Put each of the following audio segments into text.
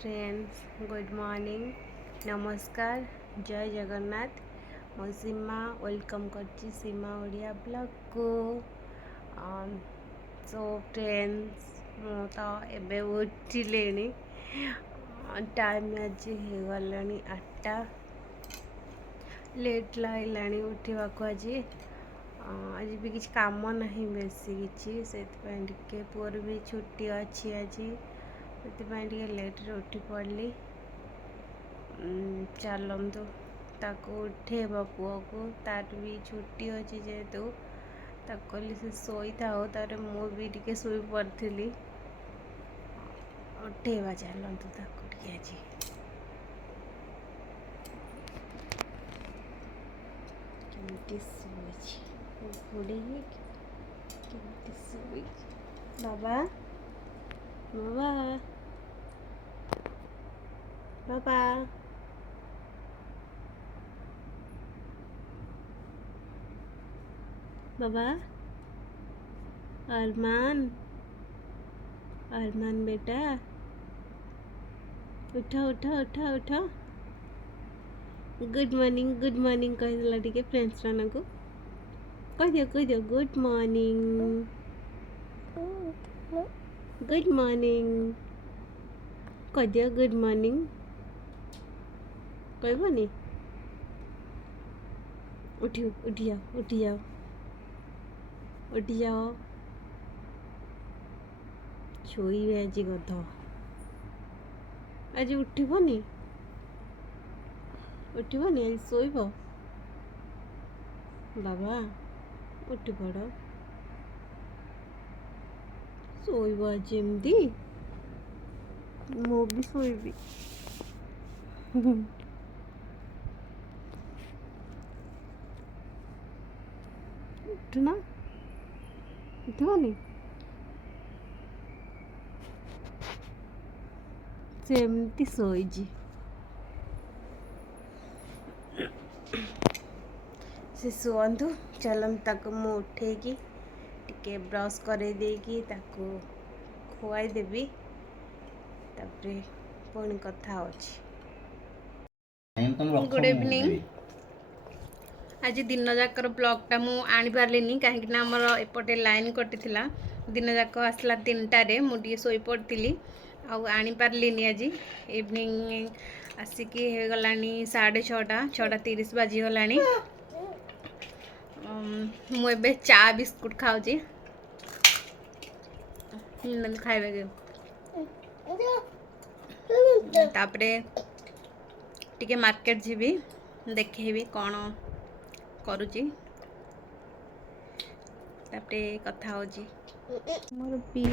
Friends good morning नमस्कार जय जगन्नाथ मो सीमा वेलकम करची सीमा ओडिया ब्लॉग को सो फ्रेंड्स मु तो एबे उठिले टाइम आज हो गला 8टा लेट लाइलानी उठा आज आज भी किसी काम नहीं बेसी किसी से पुअर भी छुट्टी अच्छी आज से लेट रे उठी पड़ली चलतु ताको उठेब पुओ को तार भी छुट्टी अच्छी जेहेतु कहली से शोई था तार मुझे टी शोई पड़ी उठेबा चलतु ताको आज केमती शोड़ी केमती शोई बाबा बाबा बाबा बाबा अरमान अरमान बेटा उठो उठो उठो उठो गुड मॉर्निंग कह दिला टिके फ्रेंड्स मान को कह दियो गुड मॉर्निंग कह दियो गुड मॉर्निंग कहबनी उठ जाओ छोई आज गध आज उठबनी आज शोब बाबा उठ पड़ शोब आज एमती मु भी शोबी उठना उठबनी सेमती शोची से शुअतु चलत ताको मु उठे टिके ब्रश कर खुआई देवी तापरे पुणी कथा गुड इवनिंग आज दिन जाकर ब्लॉगटा मु आनी पार्लिनी कहीं आमर एपटे लाइन कटि दिन जाक आसला 3टारे मुझे शोई पड़ी आनी पार्लिनी आज इवनिंग आसिकी हो गला 6:30 बाजीगला मुझे चा बिस्कुट खाऊँ खाइबे तापरे टिके मार्केट जीवी देखेबी कौन करुची तापरे कथा होची मोर बिल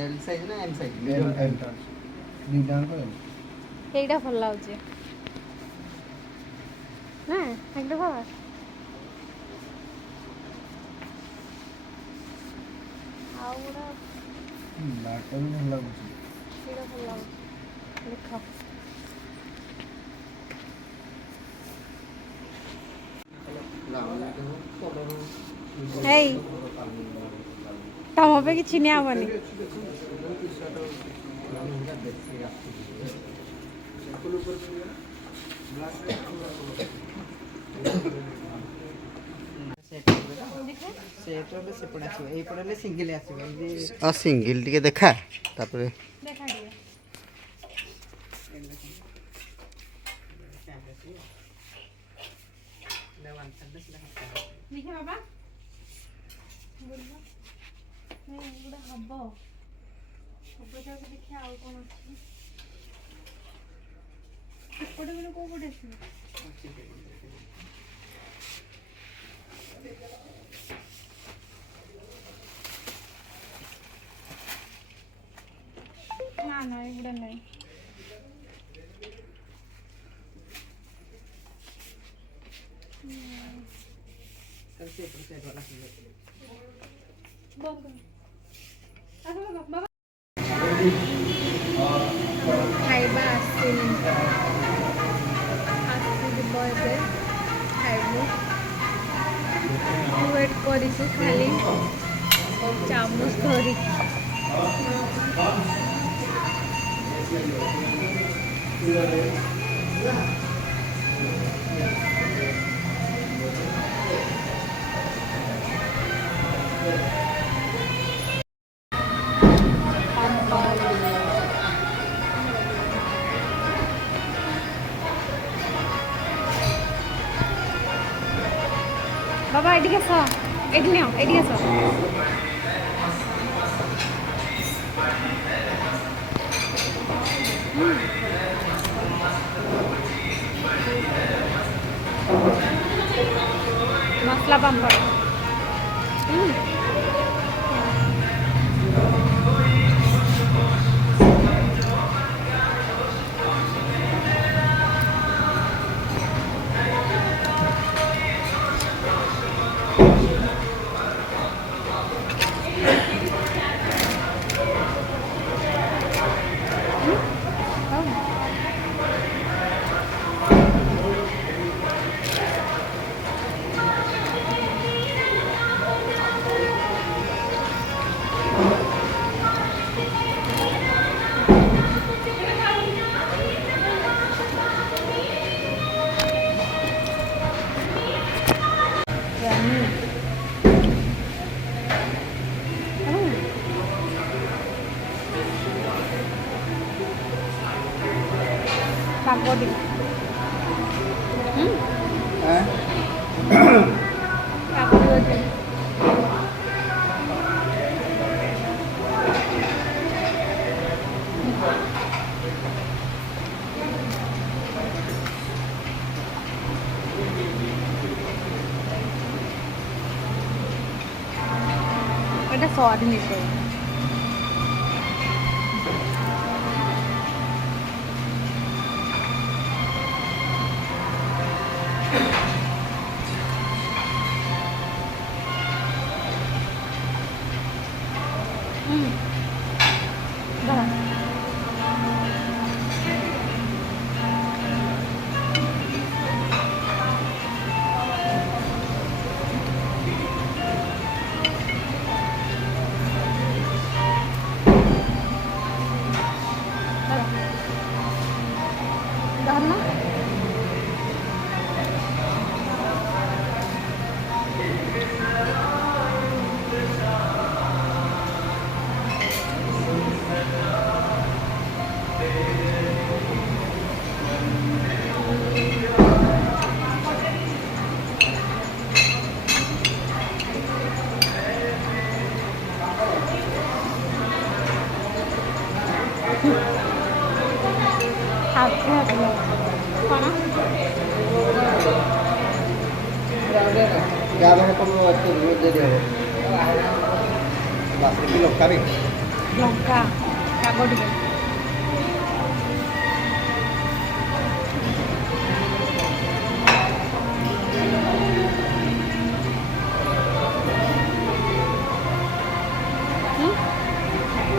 एल साइज ना एम साइज एल निदान को एटा भल लाउचे ना एकटा बाबा आउरा लाटा भी भल लागुची एटा भल लाउचे देखो हे तम पे किसी नहीं आवनी सिंगल टिके देखा तापरे देखा दिए बाबा गुड़ा हम देखिए आउ कौन अच्छी एपटे गले कौ पटे ना ना एगुड़ा नहीं खाइबा आसिनी ଖାଇଛୁ ଖାଲି ଚାମଚ ଧରିକି। बाबा एटी आस एटी नियो एटी आस मसला पापड़ काकोडी काकोडी होते এটা সরি নিতে लंका काकोडी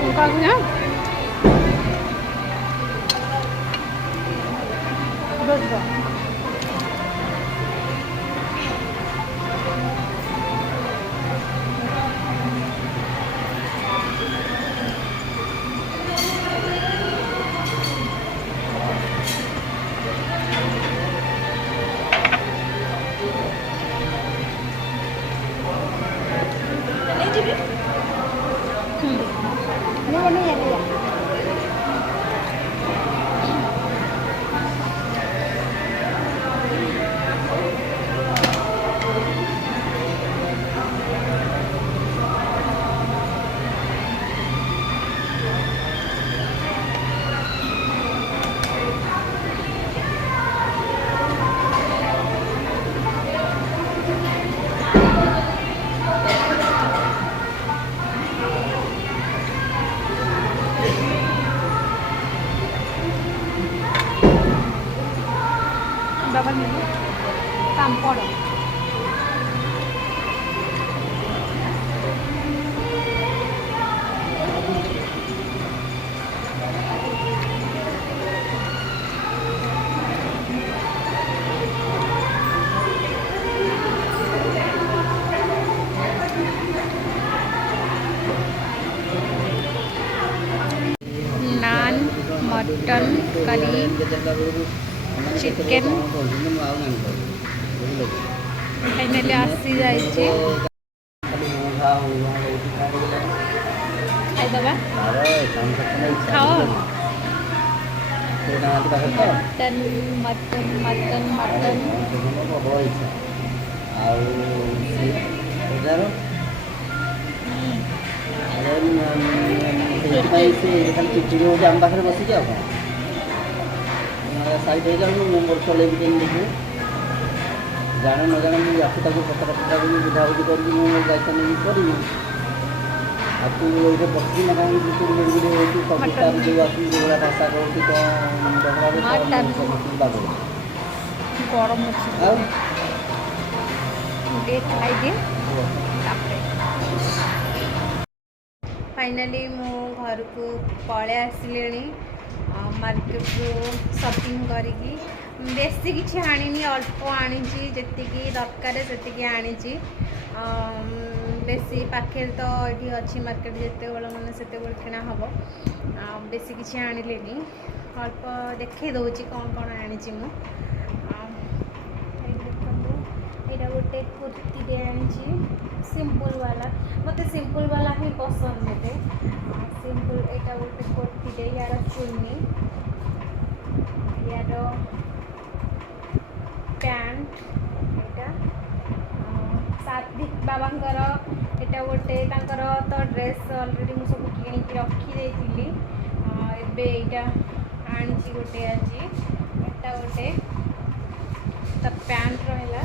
लंका डबल पापड़ मटन करी चिकेन फाइनाली आसी जाइए खाईदबा खाओ मटन मटन मटन मटन चिड़चिड़ी हो आम पाखे बस साइड हो जाऊँ मोर चल देखिए जाने न जाने मुझे आखि तक पता पता बुझाबुझी करके मुझे दायित्व नहीं करी आपको ये बसी ना कहीं जो सब जो आसी जो भाषा कहती गरम खाई फाइनाली मु घर को पलै आसिले मार्केट को शॉपिंग करी बेसी किसी आनी अल्प आनी जी दरकार से आनी बेसी पाखे तो ये अच्छी मार्केट जिते मैंने से किना हम बेसी किसी आनिले अल्प देखे दूसरी कौन कौन आनी यहाँ गोटे कुर्ती आनी सिंपल वाला मत सिंपल वाला ही पसंद होते सिंपल यहाँ गोटे कुर्ती यार चुन्नी यार पैंट यहाँ सात्विक बाबांकर यहाँ गोटे तो ड्रेस अलरेडी मुझे सब कि रखी यहाँ आनी गोटे आज यहाँ गोटे तो पैंट रहा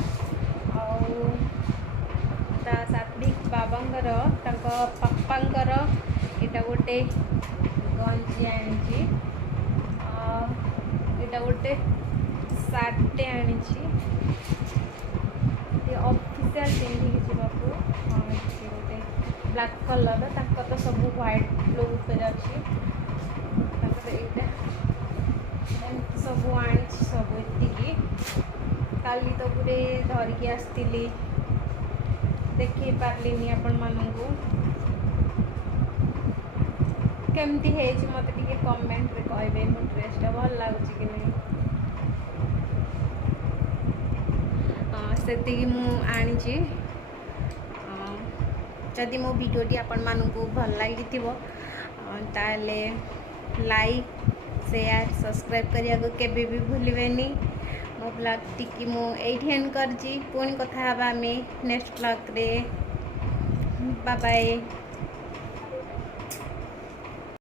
सात्विक बाबांकर पापांकर यहाँ गोटे गंजी आनी यहाँ गोटे सार्टे आनी ऑफिशियल पिंधिकी जावाक गोटे ब्लैक कलर तो सब व्हाइट लोग पर अच्छी सब आनी सब एति काली तो पूरे धरिकी आसती देखी पार्लिनी आपण मानू केमती है मत टे कमेंट रे कहबे मो ड्रेसटा भल लगुच कि नहीं से मुझे जदि मो भिडियोटी आपण मानू भल लगी ताले लाइक शेयर सब्सक्राइब करने को केबे भी भूलिबेनी मो ब्लॉग टी मुझे एंड कर पुणी कथा हवा नेक्स्ट ब्लॉग रे बाय बाय।